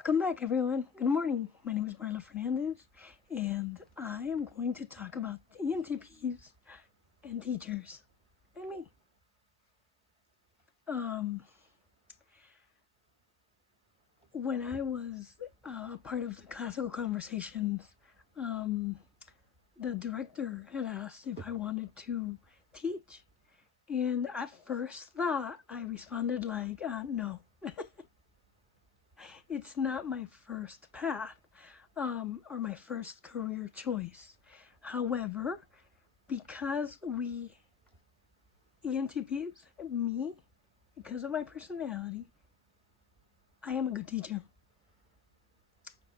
Welcome back, everyone. Good morning. My name is Marla Fernandez, and I am going to talk about ENTPs and teachers and me. When I was a part of the classical conversations, the director had asked if I wanted to teach. And at first thought, I responded like, no. It's not my first path or my first career choice. However, because ENTPs, me, because of my personality, I am a good teacher.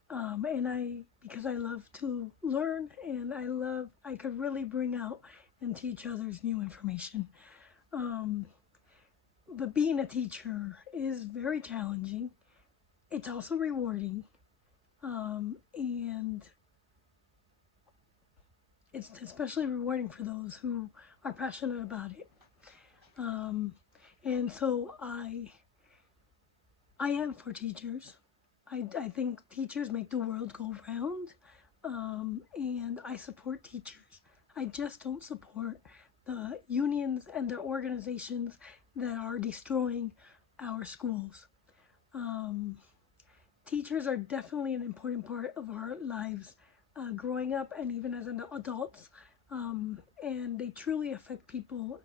Because I love to learn and I could really bring out and teach others new information. But being a teacher is very challenging. It's also rewarding. And it's especially rewarding for those who are passionate about it. And so I am for teachers. I think teachers make the world go round, and I support teachers. I just don't support the unions and the organizations that are destroying our schools. Teachers are definitely an important part of our lives growing up and even as adults, and they truly affect people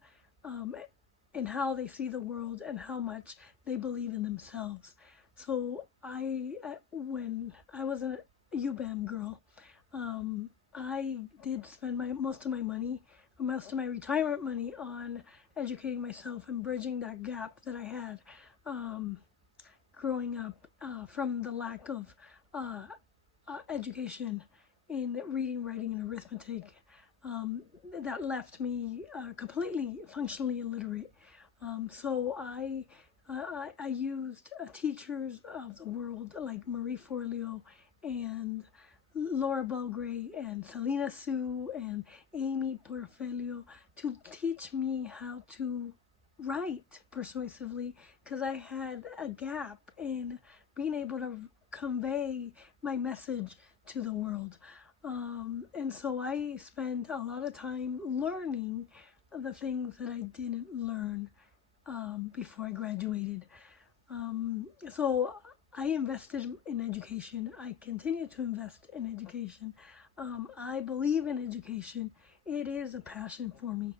in how they see the world and how much they believe in themselves. So when I was a UBAM girl, I did spend most of my retirement money on educating myself and bridging that gap that I had growing up from the lack of education in reading, writing, and arithmetic that left me completely functionally illiterate. So I used teachers of the world like Marie Forleo and Laura Belgray and Selena Sue and Amy Porfirio to teach me how to write persuasively, because I had a gap in being able to convey my message to the world. And so I spent a lot of time learning the things that I didn't learn before I graduated. So I invested in education. I continue to invest in education. I believe in education. It is a passion for me.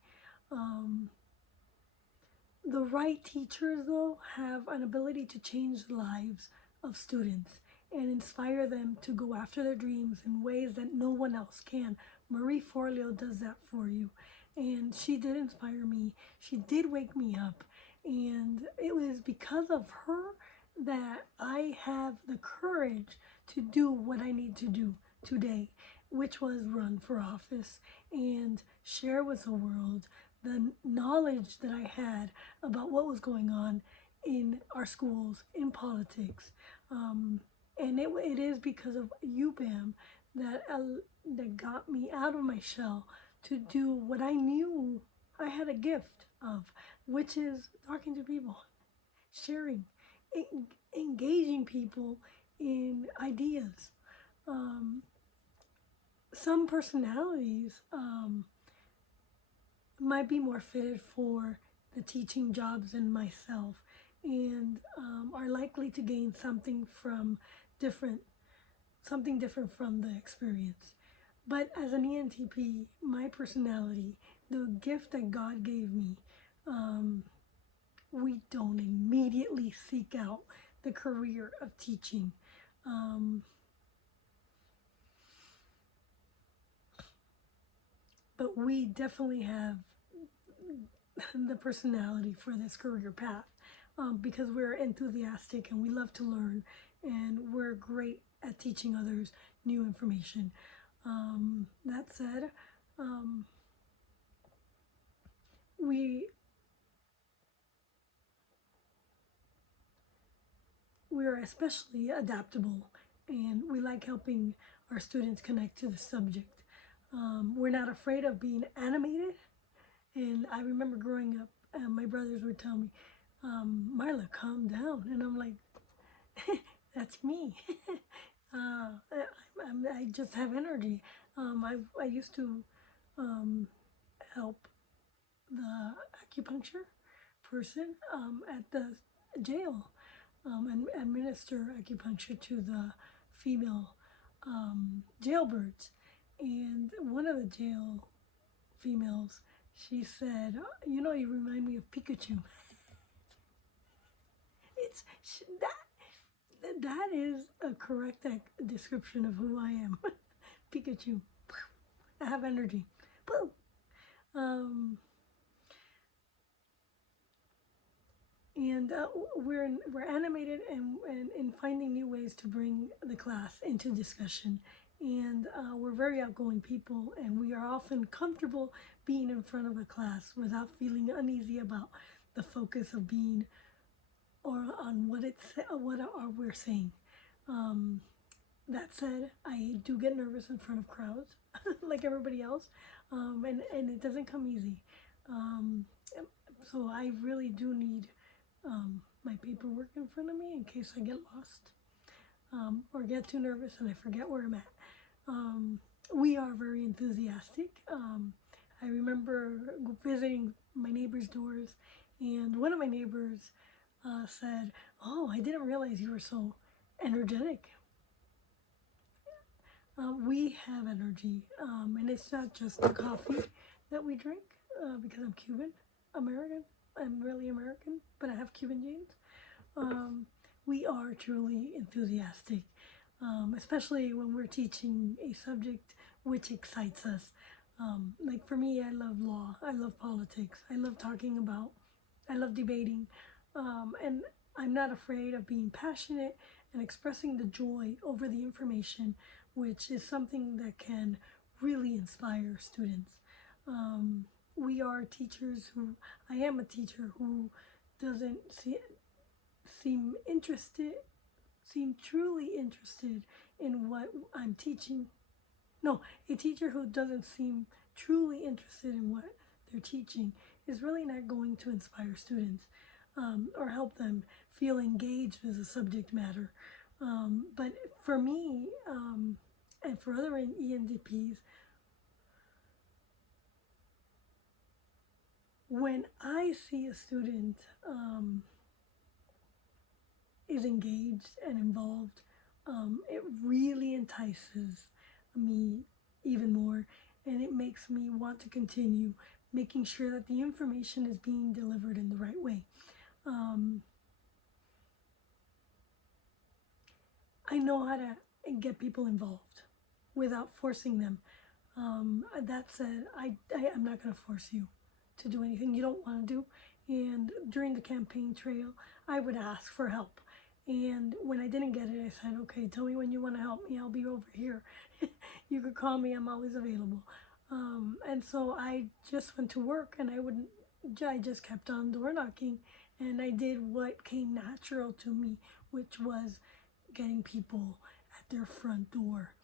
The right teachers, though, have an ability to change the lives of students and inspire them to go after their dreams in ways that no one else can. Marie Forleo does that for you. And she did inspire me. She did wake me up. And it was because of her that I have the courage to do what I need to do today, which was run for office and share with the world the knowledge that I had about what was going on in our schools, in politics. And it is because of UBAM that got me out of my shell to do what I knew I had a gift of, which is talking to people, sharing, engaging people in ideas. Some personalities might be more fitted for the teaching jobs than myself, and are likely to gain something different from the experience. But as an ENTP, my personality, the gift that God gave me, we don't immediately seek out the career of teaching. But we definitely have the personality for this career path because we're enthusiastic and we love to learn, and we're great at teaching others new information. That said, we are especially adaptable, and we like helping our students connect to the subject. We're not afraid of being animated, and I remember growing up, my brothers would tell me, Marla, calm down, and I'm like, That's me. I just have energy. I used to help the acupuncture person at the jail and administer acupuncture to the female jailbirds. And one of the jail females, she said, "You know, you remind me of Pikachu." It's that is a correct description of who I am. Pikachu. I have energy. Boom. Um, and we're animated and in finding new ways to bring the class into discussion. And we're very outgoing people, and we are often comfortable being in front of a class without feeling uneasy about the focus of being or on what we're saying. Um, that said, I do get nervous in front of crowds, like everybody else, and it doesn't come easy. Um, so I really do need my paperwork in front of me in case I get lost or get too nervous and I forget where I'm at. We are very enthusiastic. I remember visiting my neighbor's doors, and one of my neighbors said, "Oh, I didn't realize you were so energetic." We have energy, and it's not just the coffee that we drink because I'm Cuban American. I'm really American, but I have Cuban genes. We are truly enthusiastic, especially when we're teaching a subject which excites us. Like for me, I love law, I love politics, I love debating, and I'm not afraid of being passionate and expressing the joy over the information, which is something that can really inspire students. We are teachers who, I am a teacher who doesn't seem interested, seem truly interested in what I'm teaching. No, a teacher who doesn't seem truly interested in what they're teaching is really not going to inspire students or help them feel engaged with the subject matter. But for me and for other ENTPs, when I see a student is engaged and involved, it really entices me even more, and it makes me want to continue making sure that the information is being delivered in the right way. I know how to get people involved without forcing them. That said, I'm not going to force you to do anything you don't want to do. And during the campaign trail, I would ask for help. And when I didn't get it, I said, "Okay, tell me when you want to help me. I'll be over here. You could call me. I'm always available." And so I just went to work, and I just kept on door knocking, and I did what came natural to me, which was getting people at their front door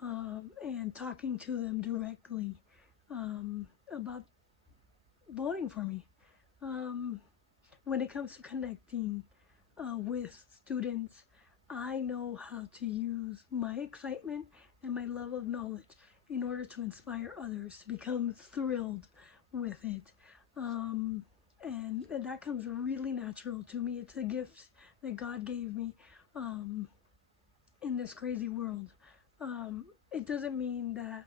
and talking to them directly about voting for me. When it comes to connecting with students, I know how to use my excitement and my love of knowledge in order to inspire others to become thrilled with it. And that comes really natural to me. It's a gift that God gave me in this crazy world. It doesn't mean that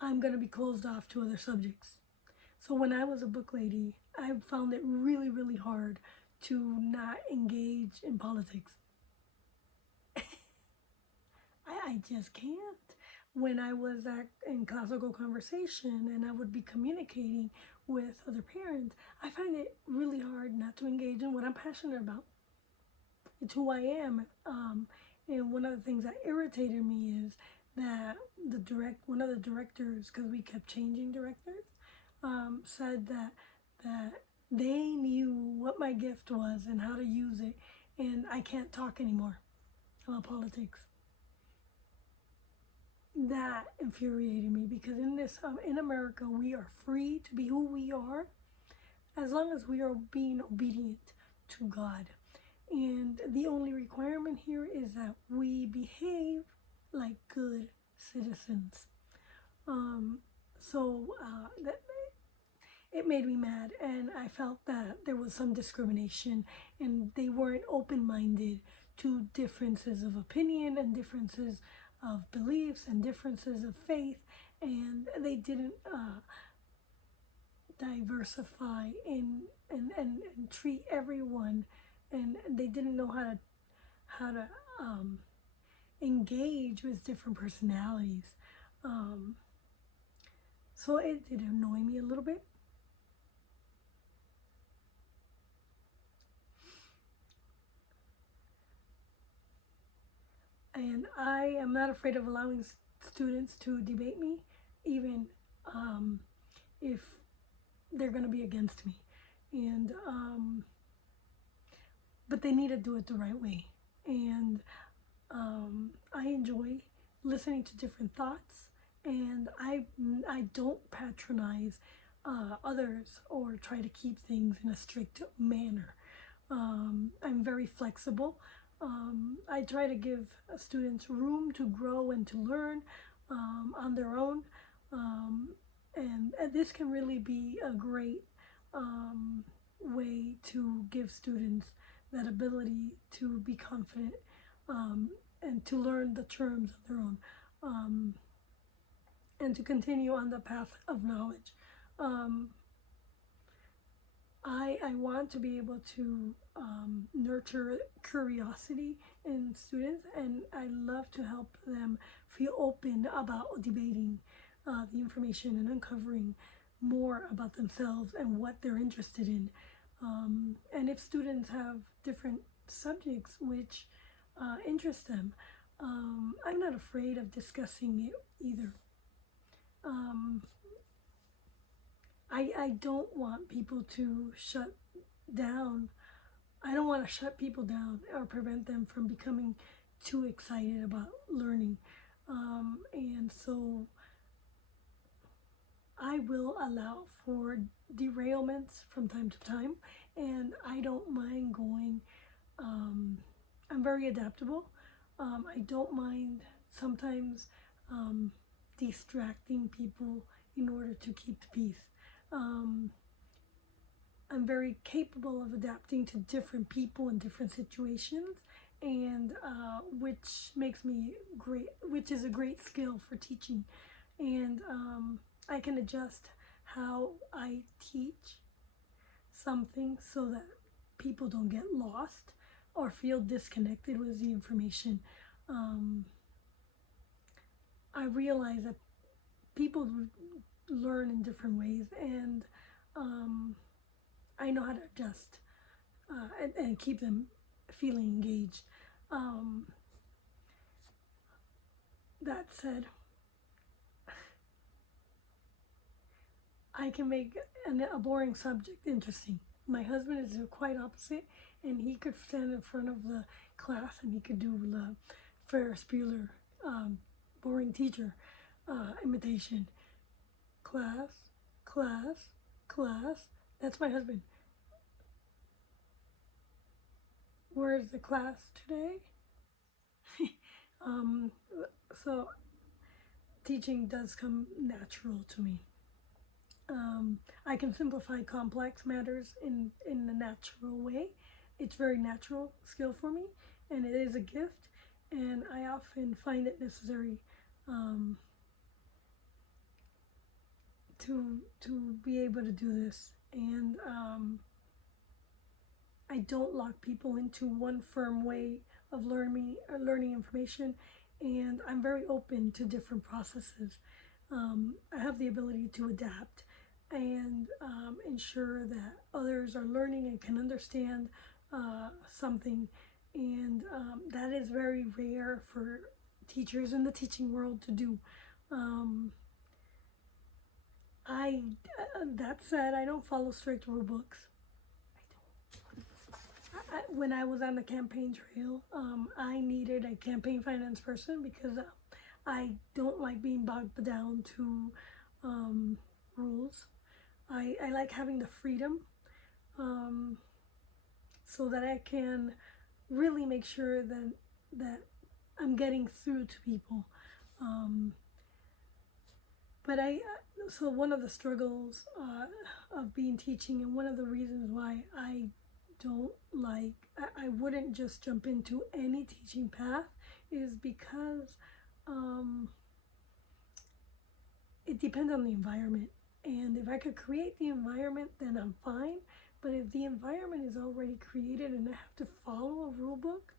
I'm going to be closed off to other subjects. So when I was a book lady, I found it really, really hard to not engage in politics. I just can't. When I was in classical conversation and I would be communicating with other parents, I find it really hard not to engage in what I'm passionate about. It's who I am. And one of the things that irritated me is that one of the directors, because we kept changing directors, said that they knew what my gift was and how to use it, and I can't talk anymore about politics. That infuriated me because in America, we are free to be who we are as long as we are being obedient to God. And the only requirement here is that we behave like good citizens. That it made me mad, and I felt that there was some discrimination, and they weren't open-minded to differences of opinion and differences of beliefs and differences of faith, and they didn't diversify and treat everyone, and they didn't know how to engage with different personalities. So it did annoy me a little bit. And I am not afraid of allowing students to debate me, even if they're going to be against me. And but they need to do it the right way. And I enjoy listening to different thoughts, and I don't patronize others or try to keep things in a strict manner. I'm very flexible. I try to give students room to grow and to learn on their own, and this can really be a great way to give students that ability to be confident and to learn the terms of their own, and to continue on the path of knowledge. I want to be able to nurture curiosity in students, and I love to help them feel open about debating the information and uncovering more about themselves and what they're interested in. And if students have different subjects which interest them, I'm not afraid of discussing it either. I don't want people to shut down. I don't want to shut people down or prevent them from becoming too excited about learning. And so I will allow for derailments from time to time, and I don't mind going. I'm very adaptable. I don't mind sometimes distracting people in order to keep the peace. I'm very capable of adapting to different people and different situations, and which makes me great, which is a great skill for teaching. And I can adjust how I teach something so that people don't get lost or feel disconnected with the information. I realize that people learn in different ways, and I know how to adjust and keep them feeling engaged. That said, I can make a boring subject interesting. My husband is quite opposite, and he could stand in front of the class and he could do the Ferris Bueller boring teacher imitation. Class, class, class. That's my husband. Where's the class today? So teaching does come natural to me. I can simplify complex matters in a natural way. It's very natural skill for me, and it is a gift, and I often find it necessary to be able to do this. And I don't lock people into one firm way of learning information, and I'm very open to different processes. I have the ability to adapt and ensure that others are learning and can understand something, and that is very rare for teachers in the teaching world to do. That said, I don't follow strict rule books. When I was on the campaign trail, I needed a campaign finance person because I don't like being bogged down to rules. I like having the freedom so that I can really make sure that I'm getting through to people. But so one of the struggles of being teaching, and one of the reasons why I don't like, I wouldn't just jump into any teaching path, is because it depends on the environment. And if I could create the environment, then I'm fine. But if the environment is already created and I have to follow a rule book,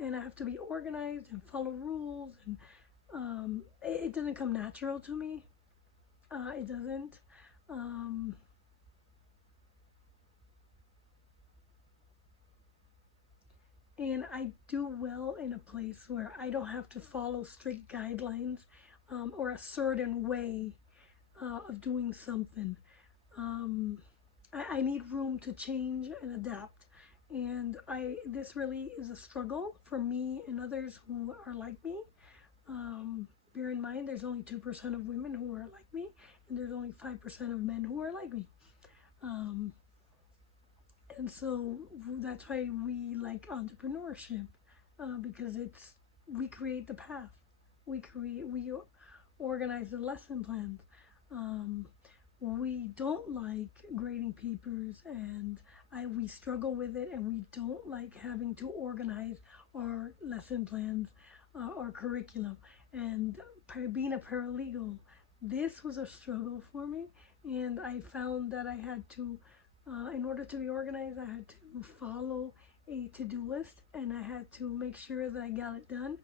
and I have to be organized and follow rules, and it doesn't come natural to me. It doesn't. And I do well in a place where I don't have to follow strict guidelines or a certain way of doing something. I need room to change and adapt. And this really is a struggle for me and others who are like me. Bear in mind, there's only 2% of women who are like me, and there's only 5% of men who are like me. And so that's why we like entrepreneurship, because we create the path, we organize the lesson plans. We don't like grading papers, and we struggle with it, and we don't like having to organize our lesson plans, our curriculum. And being a paralegal, this was a struggle for me, and I found that I had to, in order to be organized, I had to follow a to-do list, and I had to make sure that I got it done,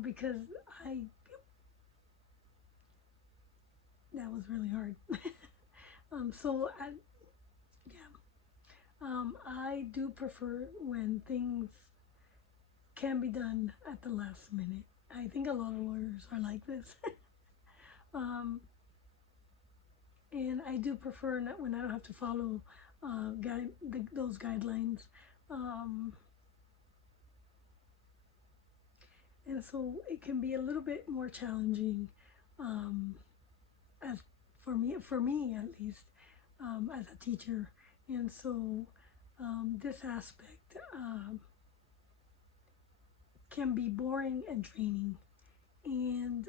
because that was really hard. I do prefer when things can be done at the last minute. I think a lot of lawyers are like this. And I do prefer when I don't have to follow those guidelines. And so it can be a little bit more challenging, as for me at least, as a teacher. And so this aspect can be boring and draining, and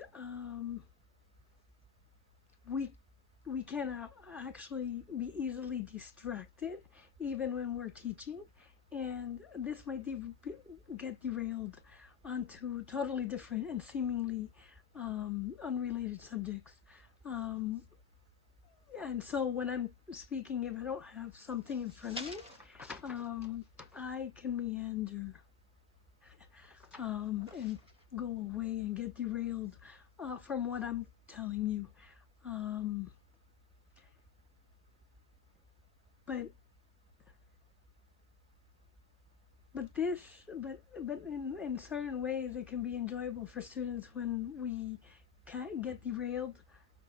we can actually be easily distracted even when we're teaching, and this might get derailed onto totally different and seemingly unrelated subjects. And so when I'm speaking, if I don't have something in front of me, I can meander and go away and get derailed from what I'm telling you. But in certain ways, it can be enjoyable for students when we can't get derailed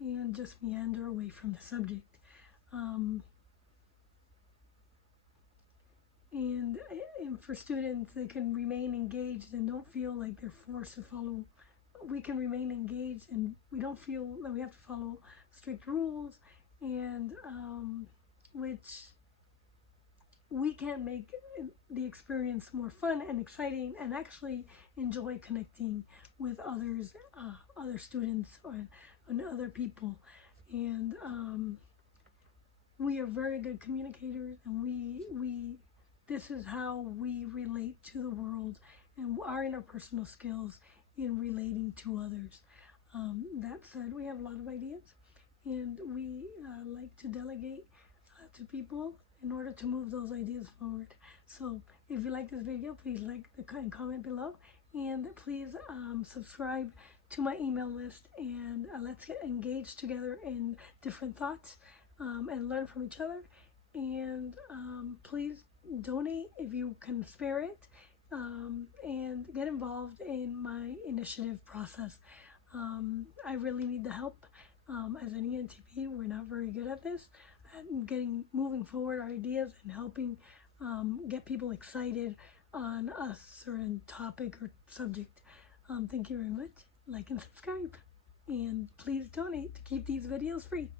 and just meander away from the subject. And for students, they can remain engaged and don't feel like they're forced to follow. We can remain engaged, and we don't feel that we have to follow strict rules, and which we can make the experience more fun and exciting, and actually enjoy connecting with others, other students, and other people. And we are very good communicators, and this is how we relate to the world, and our interpersonal skills in relating to others. That said, we have a lot of ideas, and we like to delegate to people in order to move those ideas forward. So if you like this video, please like and comment below, and please subscribe to my email list, and let's get engaged together in different thoughts and learn from each other. And please donate if you can spare it, and get involved in my initiative process. I really need the help. As an ENTP, we're not very good at this, at moving forward our ideas and helping get people excited on a certain topic or subject. Thank you very much. Like and subscribe, and please donate to keep these videos free.